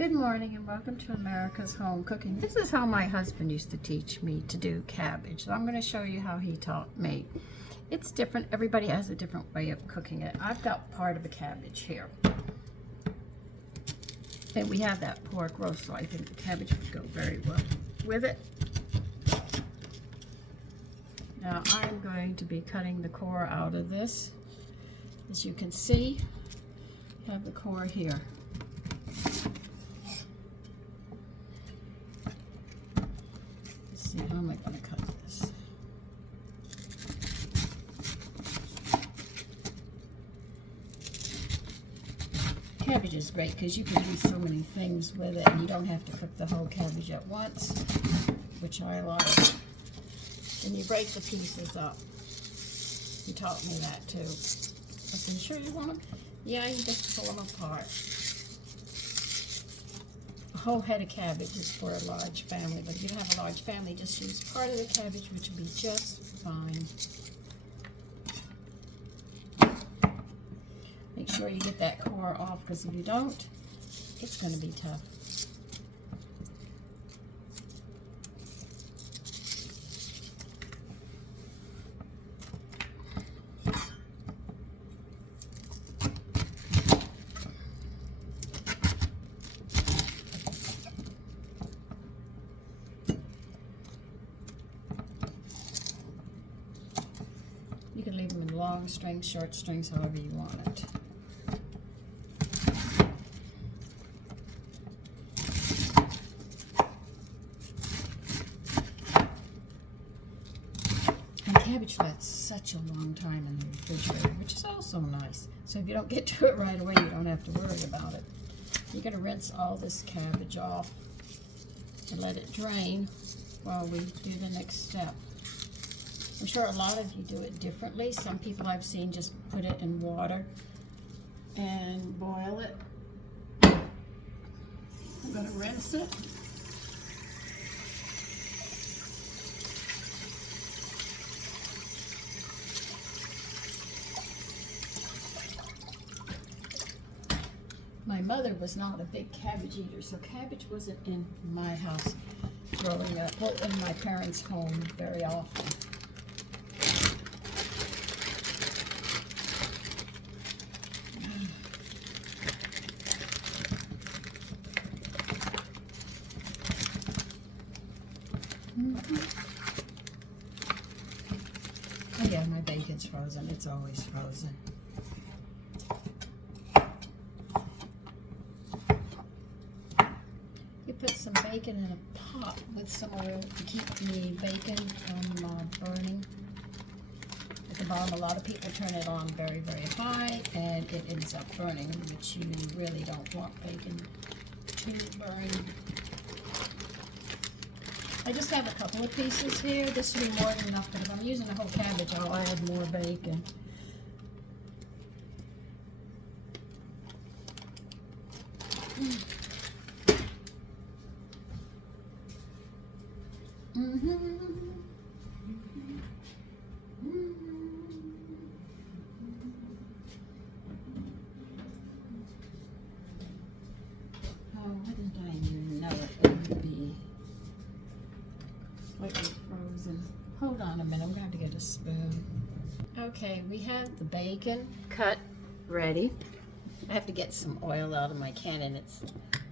Good morning and welcome to America's Home Cooking. This is how my husband used to teach me to do cabbage. So I'm going to show you how he taught me. It's different. Everybody has a different way of cooking it. I've got part of a cabbage here. And we have that pork roast, so I think the cabbage would go very well with it. Now I'm going to be cutting the core out of this. As you can see, I have the core here. Let's see, how am I going to cut this? Cabbage is great because you can do so many things with it and you don't have to cook the whole cabbage at once, which I like. And you break the pieces up. He taught me that too. I said, sure you want them? Yeah, you just pull them apart. A whole head of cabbage is for a large family, but if you don't have a large family, just use part of the cabbage, which will be just fine. Make sure you get that core off, because if you don't, it's going to be tough. You can leave them in long strings, short strings, however you want it. And cabbage lasts such a long time in the refrigerator, which is also nice. So if you don't get to it right away, you don't have to worry about it. You're going to rinse all this cabbage off and let it drain while we do the next step. I'm sure a lot of you do it differently. Some people I've seen just put it in water and boil it. I'm going to rinse it. My mother was not a big cabbage eater, so cabbage wasn't in my house growing up, well, in my parents' home very often. Oh yeah, my bacon's frozen. It's always frozen. You put some bacon in a pot with some oil to keep the bacon from burning. At the bottom, a lot of people turn it on very, very high and it ends up burning, which you really don't want bacon to burn. I just have a couple of pieces here. This should be more than enough, but if I'm using a whole cabbage, I'll add more bacon. Oh, what did I know it would be? Slightly frozen. Hold on a minute, I'm going to have to get a spoon. Okay, we have the bacon cut ready. I have to get some oil out of my can, and it's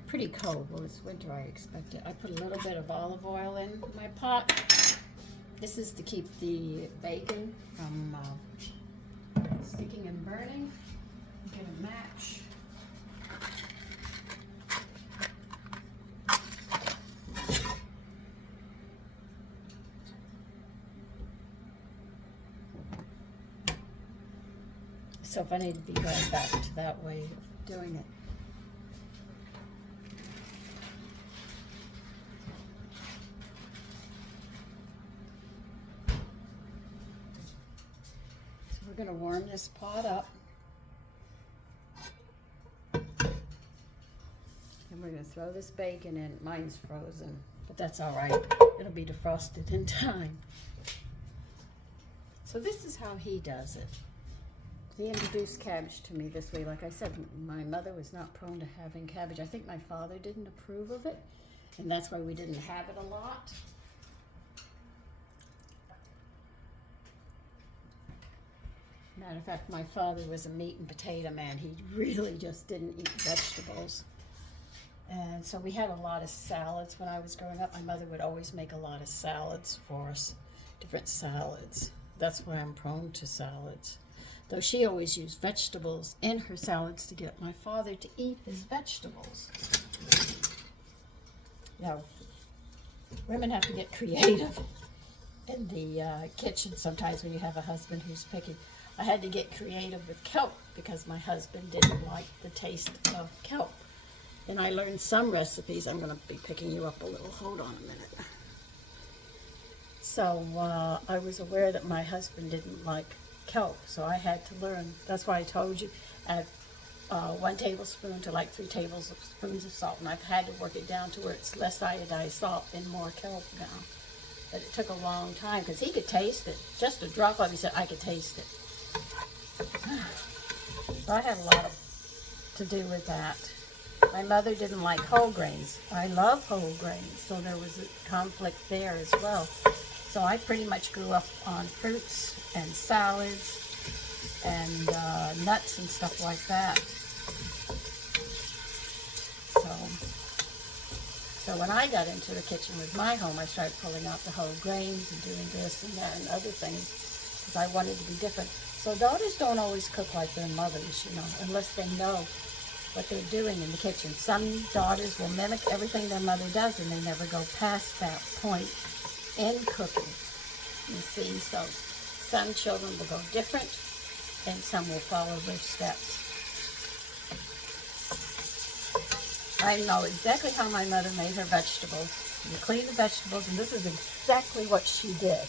pretty cold. Well, it's winter, I expect it. I put a little bit of olive oil in my pot. This is to keep the bacon from sticking and burning. Get a match. So if I need to be going back to that way of doing it. So we're going to warm this pot up. And we're going to throw this bacon in. Mine's frozen, but that's all right. It'll be defrosted in time. So this is how he does it. He introduced cabbage to me this way. Like I said, my mother was not prone to having cabbage. I think my father didn't approve of it, and that's why we didn't have it a lot. Matter of fact, my father was a meat and potato man. He really just didn't eat vegetables. And so we had a lot of salads when I was growing up. My mother would always make a lot of salads for us, different salads. That's why I'm prone to salads. Though she always used vegetables in her salads to get my father to eat his vegetables. Now, women have to get creative in the kitchen sometimes when you have a husband who's picky. I had to get creative with kelp because my husband didn't like the taste of kelp. And I learned some recipes. I'm going to be picking you up a little. Hold on a minute. So I was aware that my husband didn't like kelp, so I had to learn. That's why I told you add 1 tablespoon to like 3 tablespoons of salt, and I've had to work it down to where it's less iodized salt and more kelp now. But it took a long time because he could taste it. Just a drop of it, he said, I could taste it. So I had a lot to do with that. My mother didn't like whole grains. I love whole grains, so there was a conflict there as well. So I pretty much grew up on fruits and salads and nuts and stuff like that. So when I got into the kitchen with my home, I started pulling out the whole grains and doing this and that and other things because I wanted to be different. So daughters don't always cook like their mothers, you know, unless they know what they're doing in the kitchen. Some daughters will mimic everything their mother does and they never go past that point in cooking. You see, so some children will go different and some will follow their steps. I know exactly how my mother made her vegetables. You clean the vegetables, and this is exactly what she did.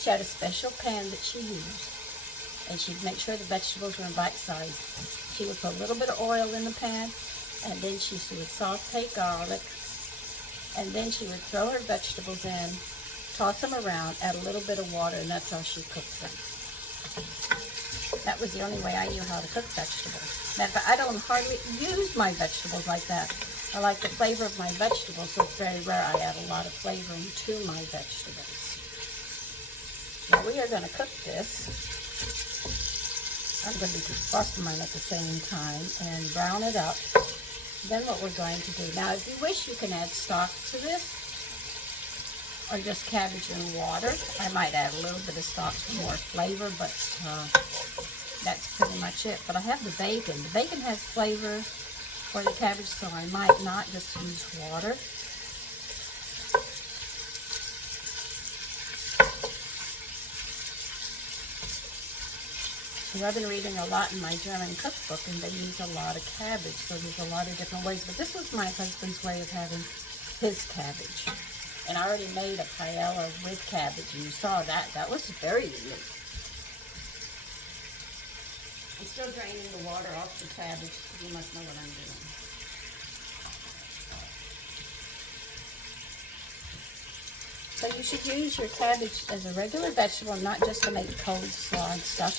She had a special pan that she used, and she'd make sure the vegetables were in bite size. She would put a little bit of oil in the pan, and then she would saute garlic, and then she would throw her vegetables in, toss them around, add a little bit of water, and that's how she cooked them. That was the only way I knew how to cook vegetables. Matter of fact, I don't hardly use my vegetables like that. I like the flavor of my vegetables, so it's very rare I add a lot of flavoring to my vegetables. Now we are going to cook this. I'm going to be defrosting mine at the same time and brown it up. Then what we're going to do, now if you wish you can add stock to this, or just cabbage and water. I might add a little bit of stock for more flavor, but that's pretty much it. But I have the bacon. The bacon has flavor for the cabbage, so I might not just use water. So I've been reading a lot in my German cookbook, and they use a lot of cabbage, so there's a lot of different ways. But this was my husband's way of having his cabbage. And I already made a paella with cabbage, and you saw that. That was very unique. I'm still draining the water off the cabbage. You must know what I'm doing. So you should use your cabbage as a regular vegetable, not just to make coleslaw and stuff.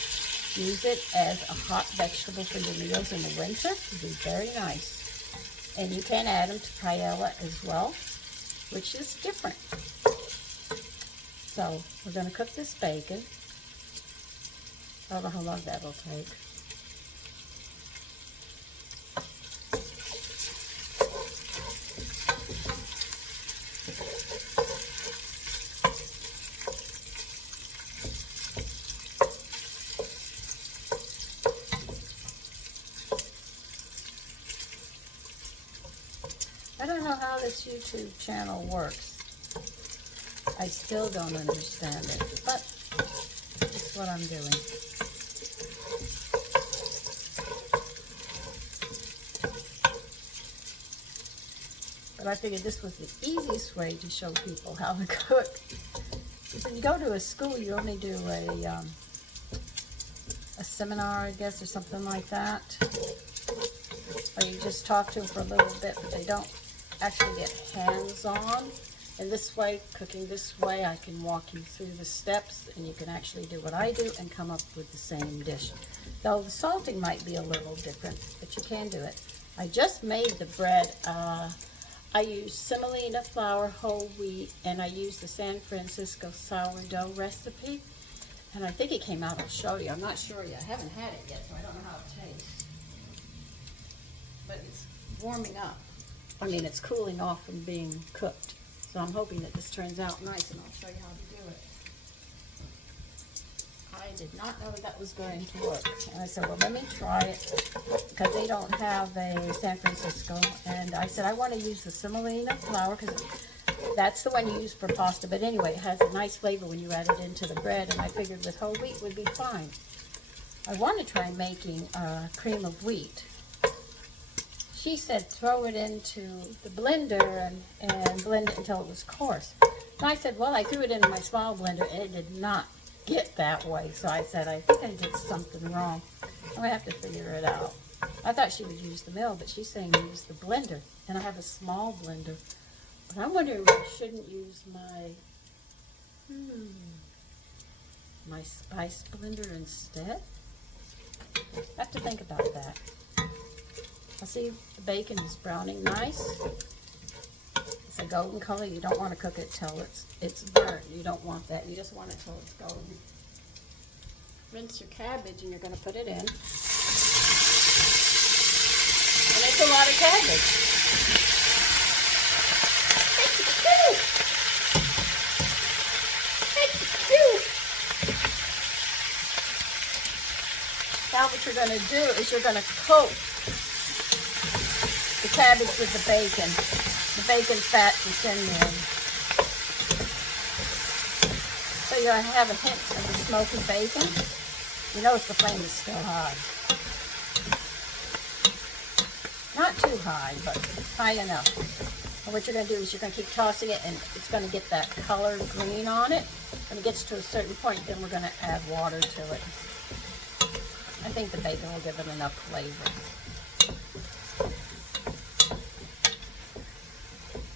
Use it as a hot vegetable for your meals in the winter. It would be very nice. And you can add them to paella as well, which is different. So we're going to cook this bacon. I don't know how long that'll take. I don't know how this YouTube channel works. I still don't understand it, but it's what I'm doing. But I figured this was the easiest way to show people how to cook. Because when you go to a school, you only do a seminar, I guess, or something like that. Or you just talk to them for a little bit, but they don't actually get hands-on. And this way, cooking this way, I can walk you through the steps, and you can actually do what I do and come up with the same dish. Though the salting might be a little different, but you can do it. I just made the bread. I used semolina flour, whole wheat, and I used the San Francisco sourdough recipe. And I think it came out, I'll show you. I'm not sure yet. I haven't had it yet, so I don't know how it tastes. But it's warming up. I mean, it's cooling off from being cooked. So I'm hoping that this turns out nice, and I'll show you how to do it. I did not know that was going to work. And I said, well, let me try it, because they don't have a San Francisco. And I said, I want to use the semolina flour, because that's the one you use for pasta. But anyway, it has a nice flavor when you add it into the bread, and I figured with whole wheat would be fine. I want to try making cream of wheat. She said throw it into the blender and blend it until it was coarse. And I said, well, I threw it into my small blender, and it did not get that way. So I said, I think I did something wrong. I'm going to have to figure it out. I thought she would use the mill, but she's saying use the blender. And I have a small blender. But I'm wondering if I shouldn't use my spice blender instead. I have to think about that. I see the bacon is browning nice. It's a golden color. You don't want to cook it till it's burnt. You don't want that. You just want it till it's golden. Rinse your cabbage and you're going to put it in. And it's a lot of cabbage. Now what you're going to do is you're going to coat the cabbage with the bacon. The bacon fat is in there. So you're going to have a hint of the smoky bacon. You notice the flame is still high. Not too high, but high enough. And what you're going to do is you're going to keep tossing it, and it's going to get that colored green on it. When it gets to a certain point, then we're going to add water to it. I think the bacon will give it enough flavor.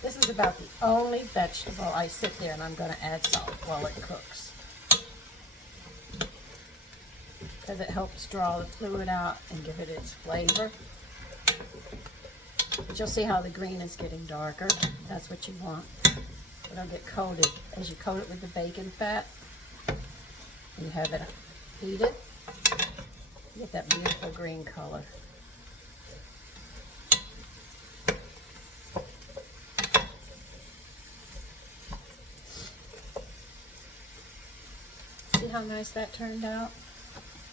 This is about the only vegetable I sit there and I'm going to add salt while it cooks. Because it helps draw the fluid out and give it its flavor. But you'll see how the green is getting darker. That's what you want. It'll get coated. As you coat it with the bacon fat, and you have it heated, you get that beautiful green color. See how nice that turned out?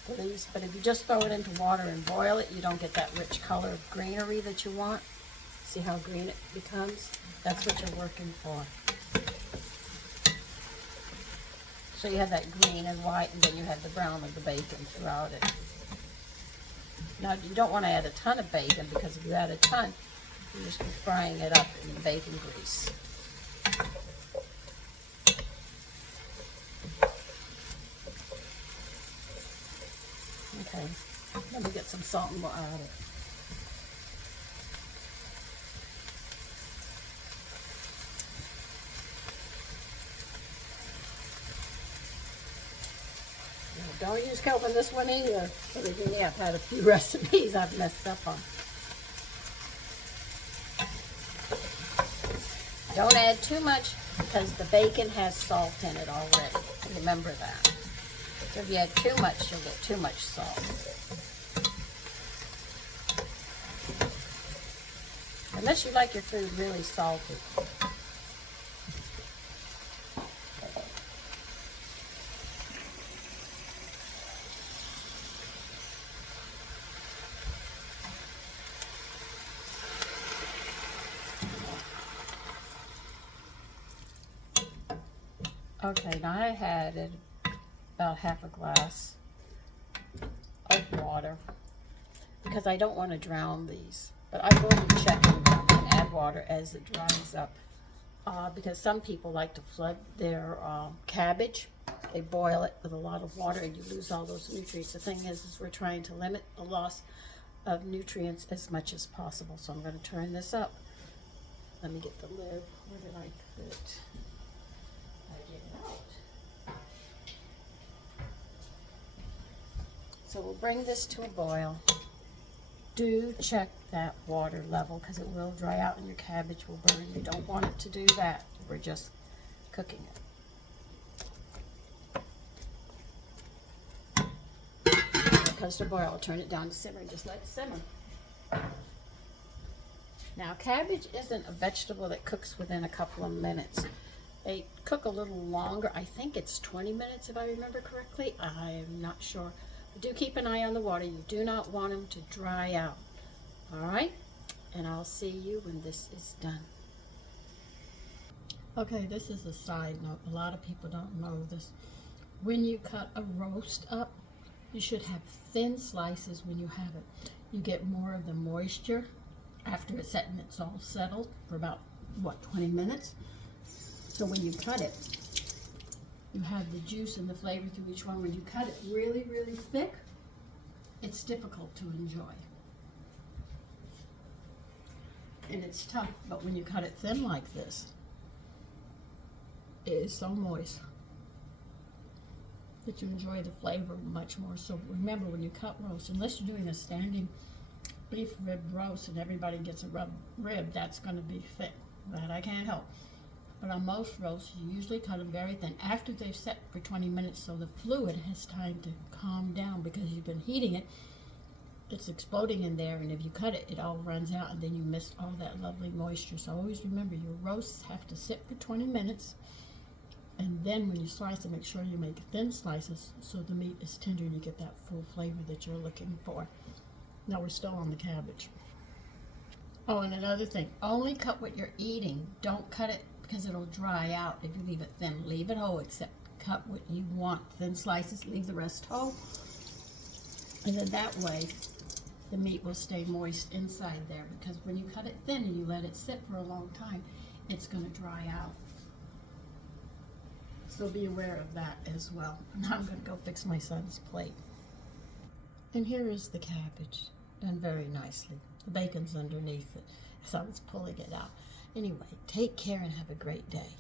Please, but if you just throw it into water and boil it, you don't get that rich color of greenery that you want. See how green it becomes? That's what you're working for. So you have that green and white, and then you have the brown of the bacon throughout it. Now, you don't want to add a ton of bacon, because if you add a ton, you're just frying it up in the bacon grease. Okay, let me get some salt and we'll add it. Don't use kelp in this one either. Believe me, I've had a few recipes I've messed up on. Don't add too much, because the bacon has salt in it already. Remember that. So if you add too much, you'll get too much salt. Unless you like your food really salty. Okay, now I added about half a glass of water, because I don't want to drown these. But I will be checking them and add water as it dries up. Because some people like to flood their cabbage. They boil it with a lot of water and you lose all those nutrients. The thing is we're trying to limit the loss of nutrients as much as possible. So I'm going to turn this up. Let me get the lid. Where did I put it? So we'll bring this to a boil. Do check that water level because it will dry out and your cabbage will burn. You don't want it to do that. We're just cooking it. When it comes to boil, I'll turn it down to simmer. Just let it simmer. Now, cabbage isn't a vegetable that cooks within a couple of minutes. They cook a little longer. I think it's 20 minutes if I remember correctly. I'm not sure. But do keep an eye on the water. You do not want them to dry out. All right? And I'll see you when this is done. Okay, this is a side note. A lot of people don't know this. When you cut a roast up, you should have thin slices when you have it. You get more of the moisture after it's set and it's all settled for about, what, 20 minutes? So when you cut it, you have the juice and the flavor through each one. When you cut it really, really thick, it's difficult to enjoy. And it's tough, but when you cut it thin like this, it is so moist that you enjoy the flavor much more. So remember, when you cut roast, unless you're doing a standing beef rib roast and everybody gets a rib, that's going to be thick. That I can't help. But on most roasts, you usually cut them very thin after they've set for 20 minutes so the fluid has time to calm down because you've been heating it. It's exploding in there, and if you cut it, it all runs out, and then you miss all that lovely moisture. So always remember, your roasts have to sit for 20 minutes, and then when you slice it, make sure you make thin slices so the meat is tender and you get that full flavor that you're looking for. Now we're still on the cabbage. Oh, and another thing, only cut what you're eating. Don't cut it because it'll dry out if you leave it thin. Leave it whole, except cut what you want. Thin slices, leave the rest whole. And then that way, the meat will stay moist inside there, because when you cut it thin and you let it sit for a long time, it's going to dry out. So be aware of that as well. Now I'm going to go fix my son's plate. And here is the cabbage, done very nicely. The bacon's underneath it, so I was pulling it out. Anyway, take care and have a great day.